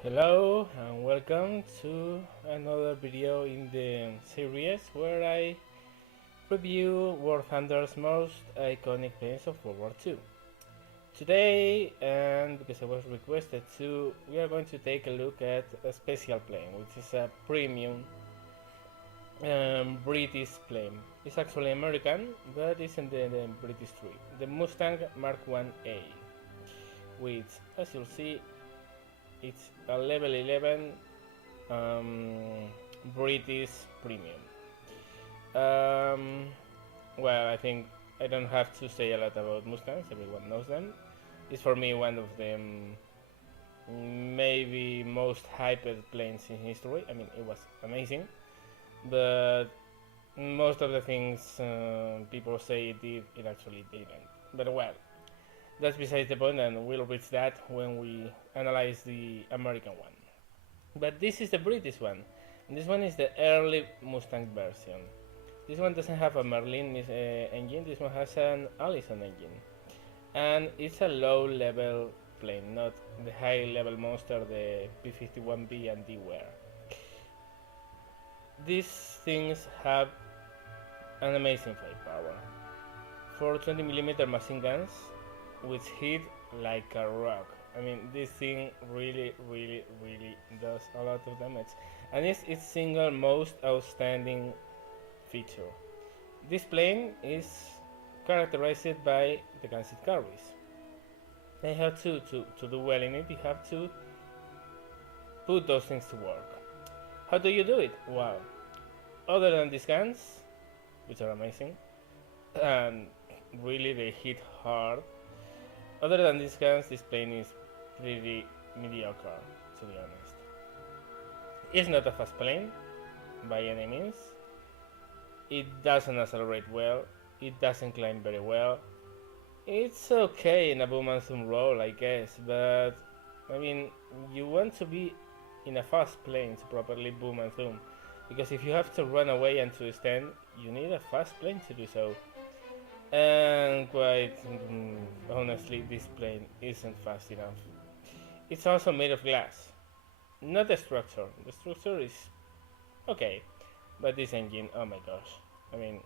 Hello and welcome to another video in the series where I review War Thunder's most iconic planes of World War II. Today, and because I was requested to, we are going to take a look at a special plane, which is a premium British plane. It's actually American, but it's in the British tree. The Mustang Mk.IA, which, as you'll see, it's a level 11 British premium. Well, I think I don't have to say a lot about Mustangs, everyone knows them. It's for me one of the maybe most hyped planes in history. I mean, it was amazing, but most of the things people say it did, it actually didn't. But well, that's besides the point, and we'll reach that when we analyze the American one. But this is the British one. This one is the early Mustang version. This one doesn't have a Merlin engine, this one has an Allison engine. And it's a low level plane, not the high level monster the P-51B and D were. These things have an amazing firepower. 420mm machine guns, which hit like a rock. I mean, this thing really does a lot of damage, and it's its single most outstanding feature. This plane is characterized by the guns it carries. They have to do well in it, you have to put those things to work. How do you do it? Well, other than these guns, which are amazing, and really they hit hard, other than these guns, this plane is pretty mediocre, to be honest. It's not a fast plane, by any means. It doesn't accelerate well, it doesn't climb very well. It's okay in a boom and zoom roll, I guess, but I mean, you want to be in a fast plane to properly boom and zoom, because if you have to run away and to stand, you need a fast plane to do so. And quite honestly, this plane isn't fast enough. It's also made of glass, not the structure. The structure is okay, but this engine, oh my gosh. I mean,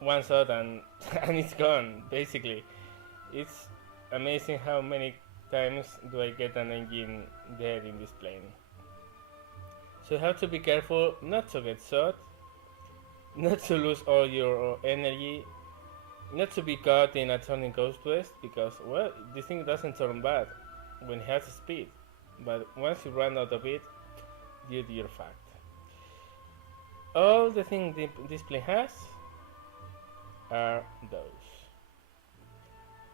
one shot and, and it's gone, basically. It's amazing how many times do I get an engine dead in this plane. So you have to be careful not to get shot, not to lose all your energy, not to be caught in a turning coast-west, because, well, this thing doesn't turn bad when it has speed, but once you run out of it, you're fucked. All the things this plane has are those.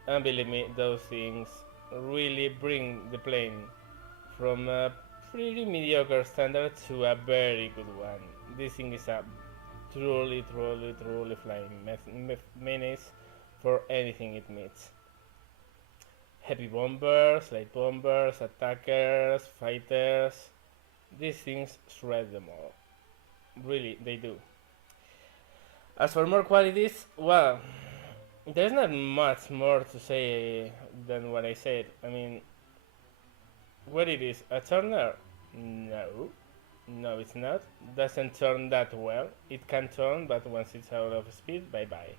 And believe me, those things really bring the plane from a pretty mediocre standard to a very good one. This thing is a truly flying menace for anything it meets. Heavy bombers, light bombers, attackers, fighters, these things shred them all. Really, they do. As for more qualities, well, there's not much more to say than what I said. I mean, what it is, a turner? No. No, it's not. Doesn't turn that well. It can turn, but once it's out of speed, bye bye.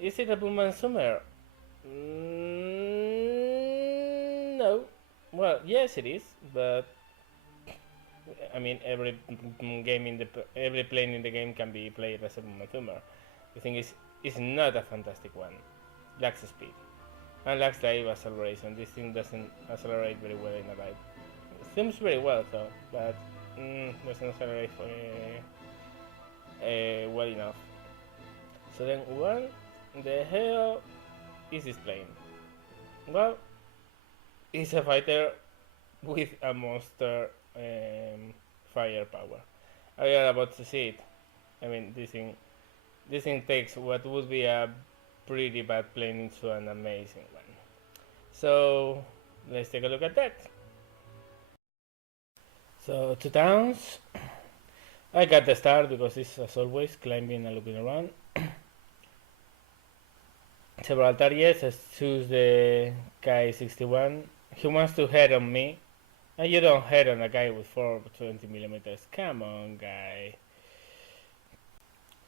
Is it a boom and zoomer? No. Well, yes, it is, but I mean, every plane in the game can be played as a boom and zoomer. The thing is, it's not a fantastic one. Lacks speed and lacks dive acceleration. This thing doesn't accelerate very well in a dive. Seems very well though, but doesn't accelerate well enough. So then, what the hell is this plane? Well, it's a fighter with a monster firepower. We are about to see it. I mean, this thing takes what would be a pretty bad plane into an amazing one. So let's take a look at that. So, two towns. I got the start because it's as always climbing and looking around. several targets. Let's choose the guy 61. He wants to head on me. And you don't head on a guy with 420 millimeters. Come on, guy.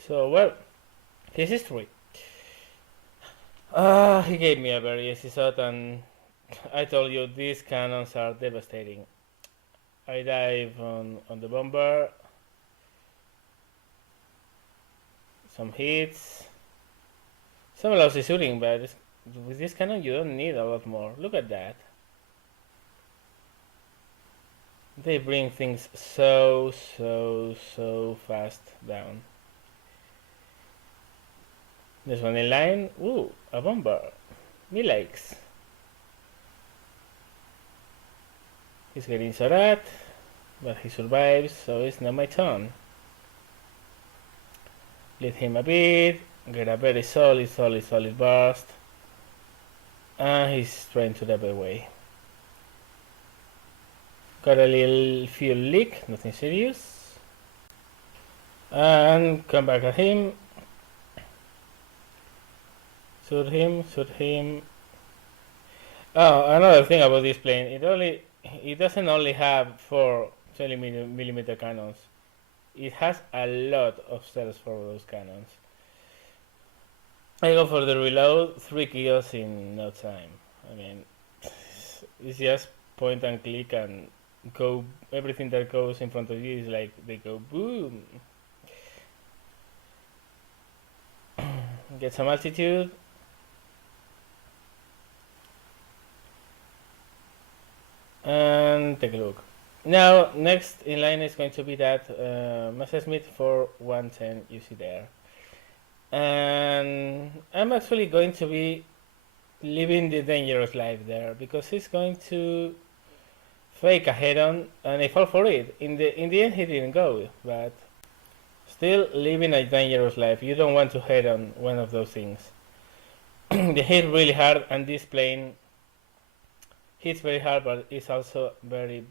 So, well, his history. He gave me a very easy shot, and I told you these cannons are devastating. I dive on the bomber. Some hits. Some lousy shooting, but with this cannon you don't need a lot more. Look at that. They bring things so fast down. There's one in line. Ooh, a bomber. Me likes. He's getting shot at, but he survives, so it's not my turn. Lead him a bit, get a very solid burst, and he's trying to dive away. Got a little fuel leak, nothing serious. And come back at him. Shoot him. Oh, another thing about this plane, it doesn't only have 4 20mm cannons. It has a lot of cells for those cannons. I go for the reload, 3 kills in no time. I mean, it's just point and click and go. Everything that goes in front of you is like they go boom. Get some altitude. And take a look. Now, next in line is going to be that Messerschmitt 4110 you see there. And I'm actually going to be living the dangerous life there, because he's going to fake a head-on, and I fall for it. In the end he didn't go, but still living a dangerous life. You don't want to head on one of those things. They hit really hard, and this plane hits very hard, but it's also very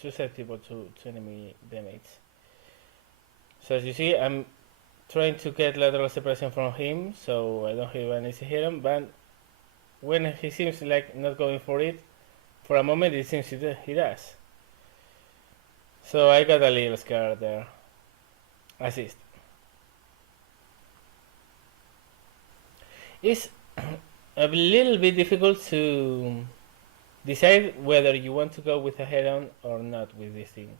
susceptible to enemy damage. So as you see, I'm trying to get lateral separation from him, so I don't have an easy hit him, but when he seems like not going for it, for a moment it seems he does. So I got a little scared there. Assist. It's a little bit difficult to decide whether you want to go with a head-on or not with this thing,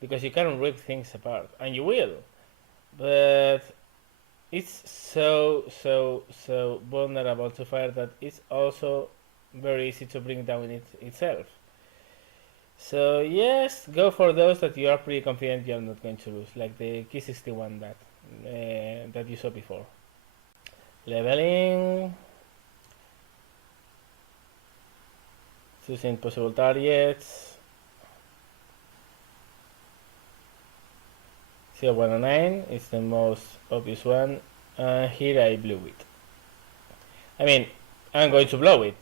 because you can rip things apart, and you will, but it's so vulnerable to fire that it's also very easy to bring down itself. So yes, go for those that you are pretty confident you are not going to lose, like the K61 that you saw before. Leveling. Choosing possible targets. 0109 is the most obvious one. Here I blew it. I mean, I'm going to blow it.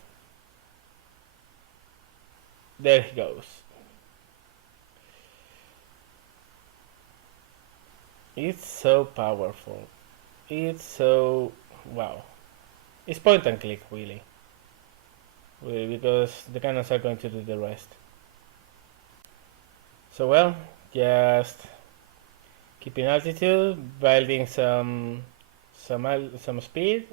There he goes. It's so powerful. It's so... wow. It's point and click, really. Because the cannons are going to do the rest. So well, just keeping altitude, building some speed,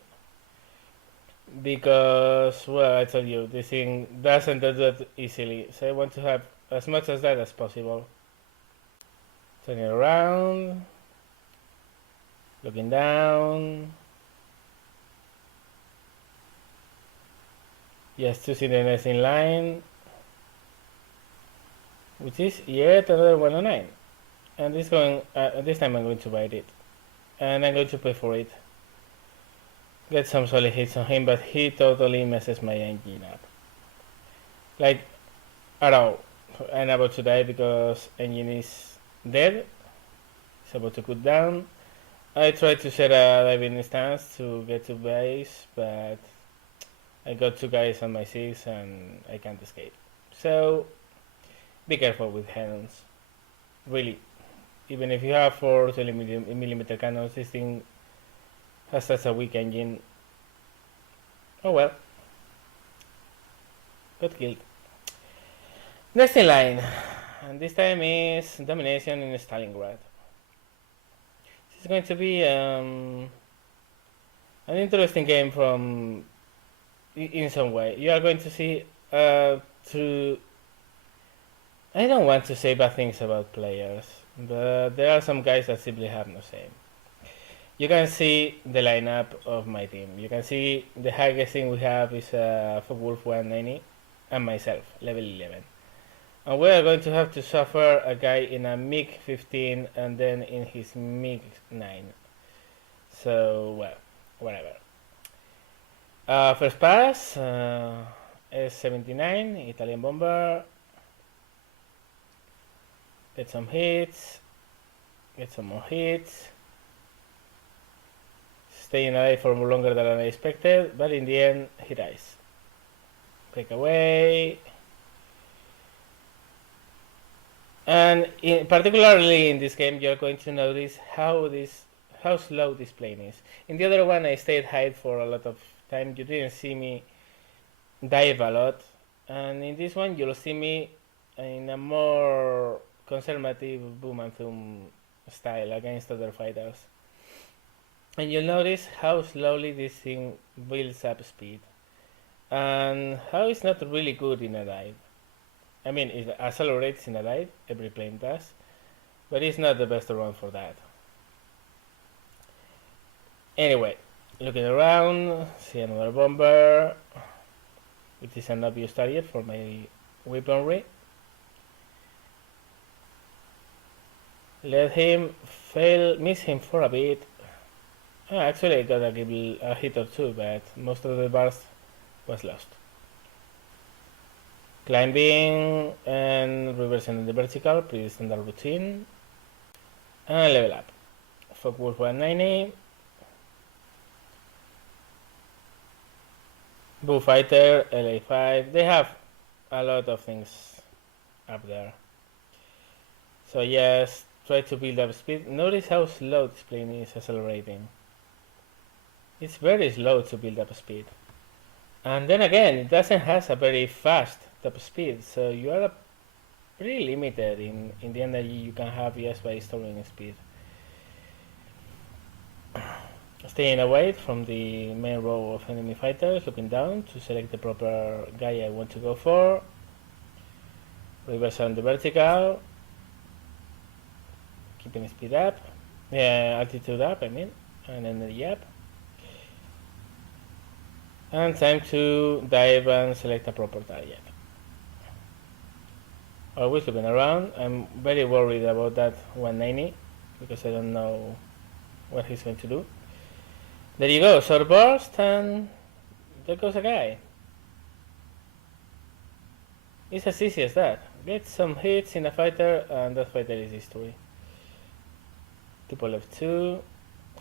because well, I told you this thing doesn't do that easily, so I want to have as much as that as possible. Turning around, looking down. Yes, choosing the next in line, which is yet another 109, and this time I'm going to bite it, and I'm going to pay for it. Get some solid hits on him, but he totally messes my engine up. Like, at all. I'm about to die because engine is dead. It's about to cool down. I tried to set a diving stance to get to base, but I got 2 guys on my 6 and I can't escape. So be careful with cannons. Really. Even if you have 4 20mm cannons, this thing has such a weak engine. Oh well. Got killed. Next in line. And this time is Domination in Stalingrad. This is going to be an interesting game from in some way. You are going to see through. I don't want to say bad things about players, but there are some guys that simply have no shame. You can see the lineup of my team. You can see the highest thing we have is Focke-Wulf 190 and myself, level 11. And we are going to have to suffer a guy in a Mk.15 and then in his Mk.9. So, well, whatever. First pass, S-79, Italian bomber. Get some hits, get some more hits. Staying alive for longer than I expected, but in the end, he dies. Break away. And particularly in this game, you're going to notice how slow this plane is. In the other one, I stayed high for a lot of time. You didn't see me dive a lot. And in this one, you'll see me in a more conservative boom and zoom style against other fighters. And you'll notice how slowly this thing builds up speed. And how it's not really good in a dive. I mean, it accelerates in a dive, every plane does, but it's not the best run for that. Anyway, looking around, see another bomber, which is an obvious target for my weaponry. Let him fail, miss him for a bit. Actually, I got a hit or two, but most of the burst was lost. Climbing and reversing the vertical, pretty standard routine. And level up. Focke-Wulf 190. Bullfighter, LA5. They have a lot of things up there. So yes, try to build up speed. Notice how slow this plane is accelerating. It's very slow to build up speed. And then again, it doesn't have a very fast top speed, so you are pretty limited in the energy you can have just by storing speed. Staying away from the main row of enemy fighters, looking down to select the proper guy I want to go for. Reverse on the vertical. Keeping speed up. Altitude up, I mean, and energy up. And time to dive and select a proper target. Always looking around. I'm very worried about that 190 because I don't know what he's going to do. There you go, short burst, and there goes a guy. It's as easy as that. Get some hits in a fighter and that fighter is history. People left 2.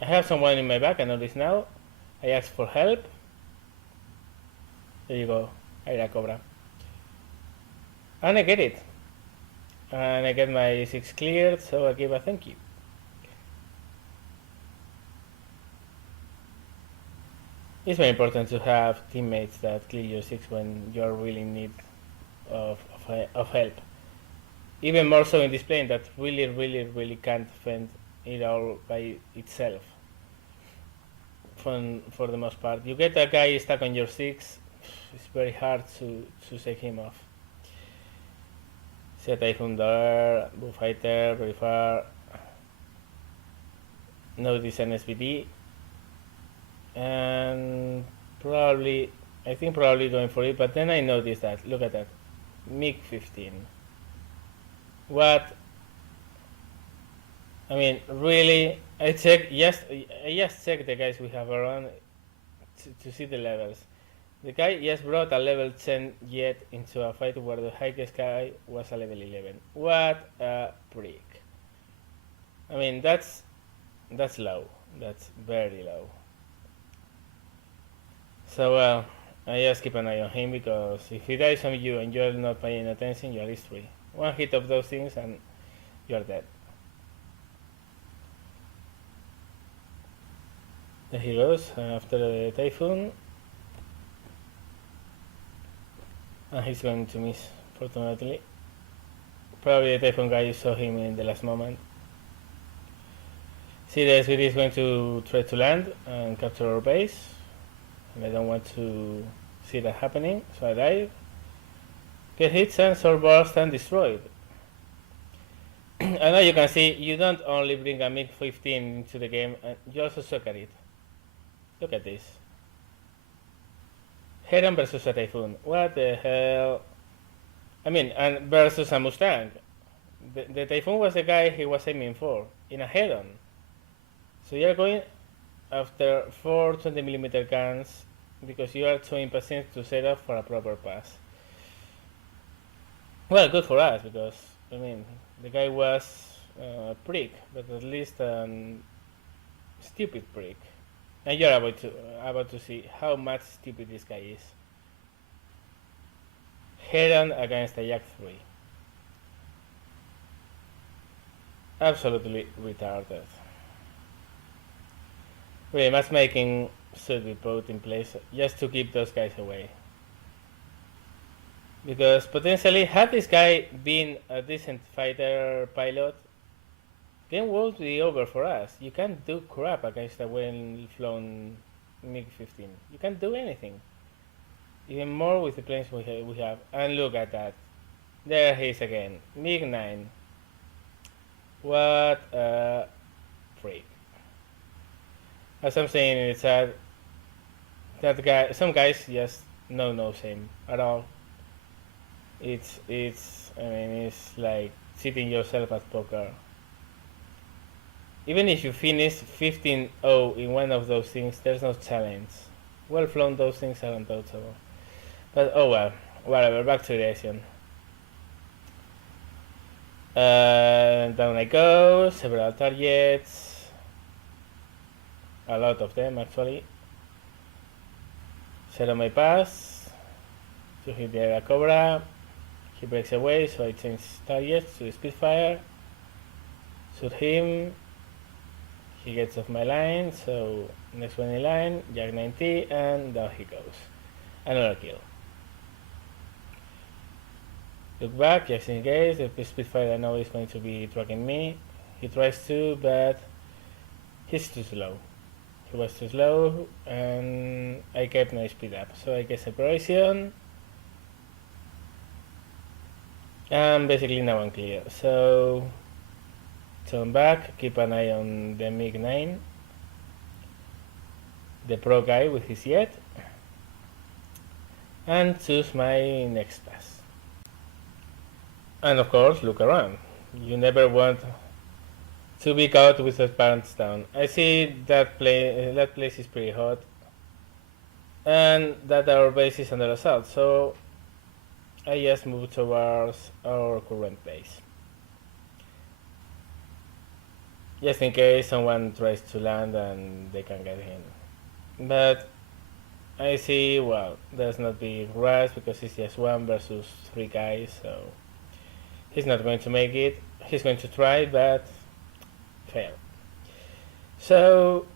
I have someone in my back, I know this now. I asked for help. There you go, Aira Cobra. And I get it. And I get my 6 cleared, so I give a thank you. It's very important to have teammates that clear your 6 when you're really in need of help. Even more so in this plane that really can't fend it all by itself. For the most part. You get a guy stuck on your 6, it's very hard to shake him off. See a Typhoon there, Bullfighter, very far. Notice an SVD. And I think probably going for it, but then I noticed that, look at that, Mk.15. What? I mean, really, I just checked the guys we have around to see the levels. The guy just brought a level 10 jet into a fight where the highest guy was a level 11. What a prick. I mean, that's low. That's very low. So, I just keep an eye on him because if he dies on you and you're not paying attention, you're history. One hit of those things and you're dead. There he goes after the Typhoon. and he's going to miss, fortunately. Probably the Typhoon guy saw him in the last moment. See, the SVD is going to try to land and capture our base, and I don't want to see that happening, so I dive. Get hit, sensor burst, and destroyed. And now you can see you don't only bring a Mk-15 into the game, and you also suck at it. Look at this. Heron versus a Typhoon. What the hell? I mean, and versus a Mustang. The Typhoon was the guy he was aiming for, in a Heron. So you're going after 4 20mm guns because you are too impatient to set up for a proper pass. Well, good for us because, I mean, the guy was a prick, but at least a stupid prick. And you're about to see how much stupid this guy is. Head-on against a Yak 3. Absolutely retarded. Really, matchmaking should be put in place just to keep those guys away. Because potentially, had this guy been a decent fighter pilot, game would be over for us. You can't do crap against a well-flown MiG-15. You can't do anything. Even more with the planes we have. And look at that. There he is again. MiG-9. What a freak. As I'm saying in the chat, that guy, some guys just no shame at all. It's I mean, it's like cheating yourself at poker. Even if you finish 15-0 in one of those things, there's no challenge. Well flown, those things are untouchable. But oh well, whatever, back to the action. Down I go, several targets. A lot of them actually. Set on my pass to hit the Air Cobra. He breaks away, so I change targets to the Spitfire. Shoot him. He gets off my line, so next one in line, Jag 90, and down he goes. Another kill. Look back, just in case, the Spitfire I know is going to be tracking me. He tries to, but he's too slow. He was too slow, and I kept my speed up. So I get separation. And basically now I'm clear. So turn back, keep an eye on the MiG-9, the pro guy with his jet, and choose my next pass. And of course, look around. You never want to be caught with the pants down. I see that place is pretty hot, and that our base is under assault. So I just move towards our current base. Just in case someone tries to land and they can get him. But I see, well, there's not big rush because it's just 1 versus 3 guys, so he's not going to make it. He's going to try, but fail. So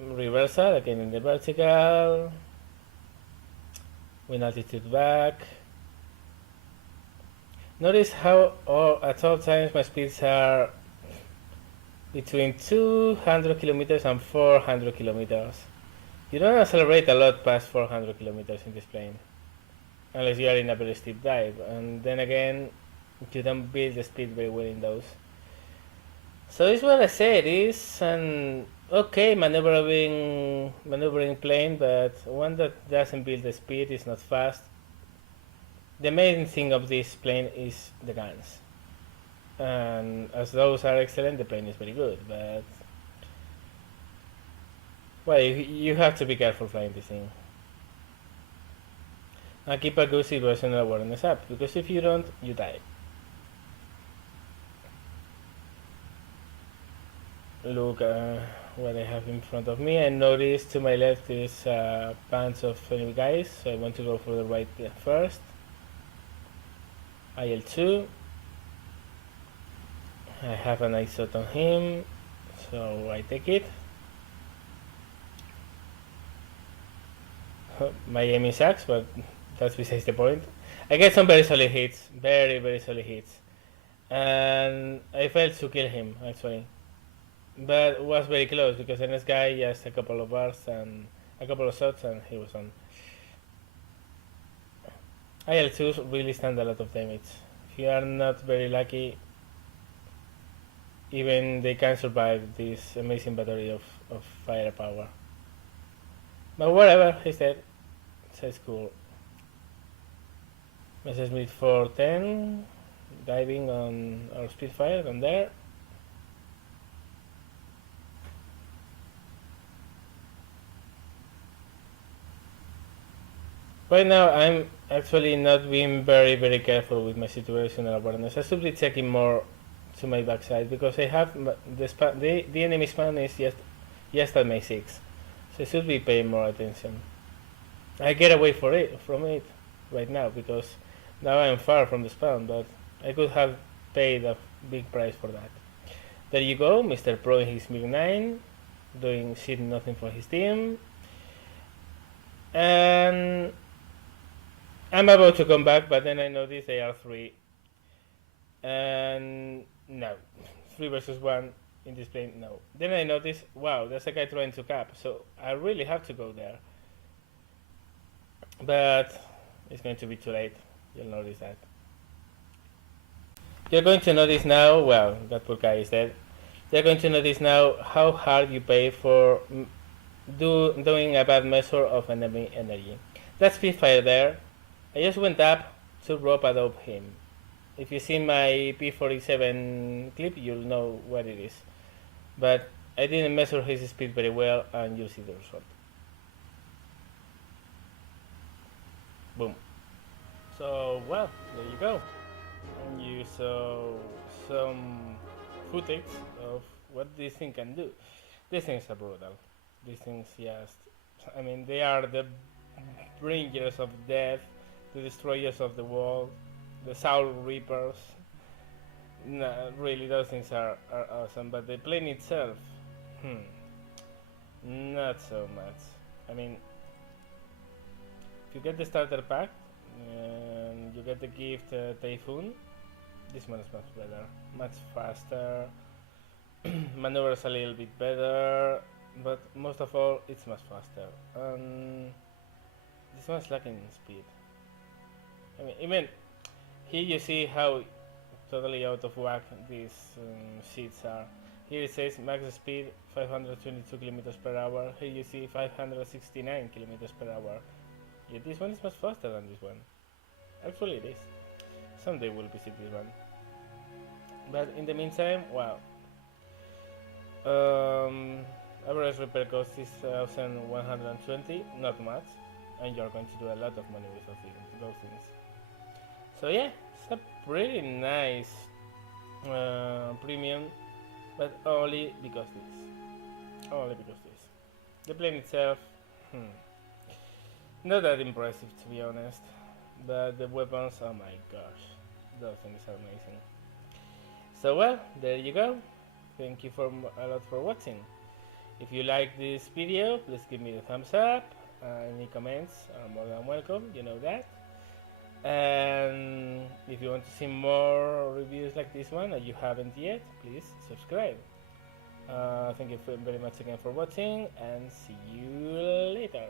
reversal again in the vertical. Win altitude back. Notice how at all times my speeds are between 200 kilometers and 400 kilometers. You don't accelerate a lot past 400 kilometers in this plane, unless you are in a very steep dive, and then again, you don't build the speed very well in those. So it's what I said, it's an okay maneuvering plane, but one that doesn't build the speed, is not fast. The main thing of this plane is the guns, and as those are excellent, the plane is very good, but well, you have to be careful flying this thing. And keep a good situational awareness up, because if you don't, you die. Look what I have in front of me. I notice to my left is a bunch of enemy guys, so I want to go for the right first. IL-2. I have a nice shot on him, so I take it. My aiming sucks, but that's besides the point. I get some very solid hits, very solid hits, and I failed to kill him actually, but it was very close because the next guy just a couple of bars and a couple of shots and he was on. IL-2s really stand a lot of damage. If you are not very lucky, even they can survive this amazing battery of firepower. But whatever, he's dead. So it's cool. Messerschmitt 410, diving on our Spitfire down there. Right now I'm actually not being very careful with my situational awareness. I should be checking more to my backside because I have the enemy span is just at my 6, so I should be paying more attention. I get away from it right now because now I'm far from the spawn, but I could have paid a big price for that. There you go, Mr. Pro in his Mk.I, doing shit nothing for his team. And I'm about to come back, but then I noticed they are 3. And no, 3 versus 1 in this plane, no. Then I noticed, wow, there's a guy trying to cap, so I really have to go there. But it's going to be too late, you'll notice that. You're going to notice now, well, that poor guy is dead. You're going to notice now how hard you pay for doing a bad measure of enemy energy. That Spitfire there, I just went up to rope adopt him. If you see my P-47 clip, you'll know what it is. But I didn't measure his speed very well, and you see the result. Boom. So, well, there you go. You saw some footage of what this thing can do. These things are brutal. These things just, I mean, they are the bringers of death, the destroyers of the world, the Soul Reapers. No, really, those things are awesome, but the plane itself, not so much. I mean, if you get the starter pack and you get the gift Typhoon, this one is much better, much faster, maneuvers a little bit better, but most of all, it's much faster. This one's lacking in speed. I mean, even here you see how totally out of whack these sheets are. Here it says max speed 522 kilometers per hour. Here you see 569 kilometers per hour. Yeah, this one is much faster than this one. Actually, it is. Someday we'll visit this one. But in the meantime, wow. Average repair cost is 1,120, not much, and you're going to do a lot of money with those things. So yeah, it's a pretty nice premium, but only because this. Only because this. The plane itself, not that impressive to be honest, but the weapons, oh my gosh, those things are amazing. So well, there you go. Thank you a lot for watching. If you like this video, please give me the thumbs up. Any comments are more than welcome, you know that. And if you want to see more reviews like this one and you haven't yet, please subscribe. Thank you very much again for watching, and see you later.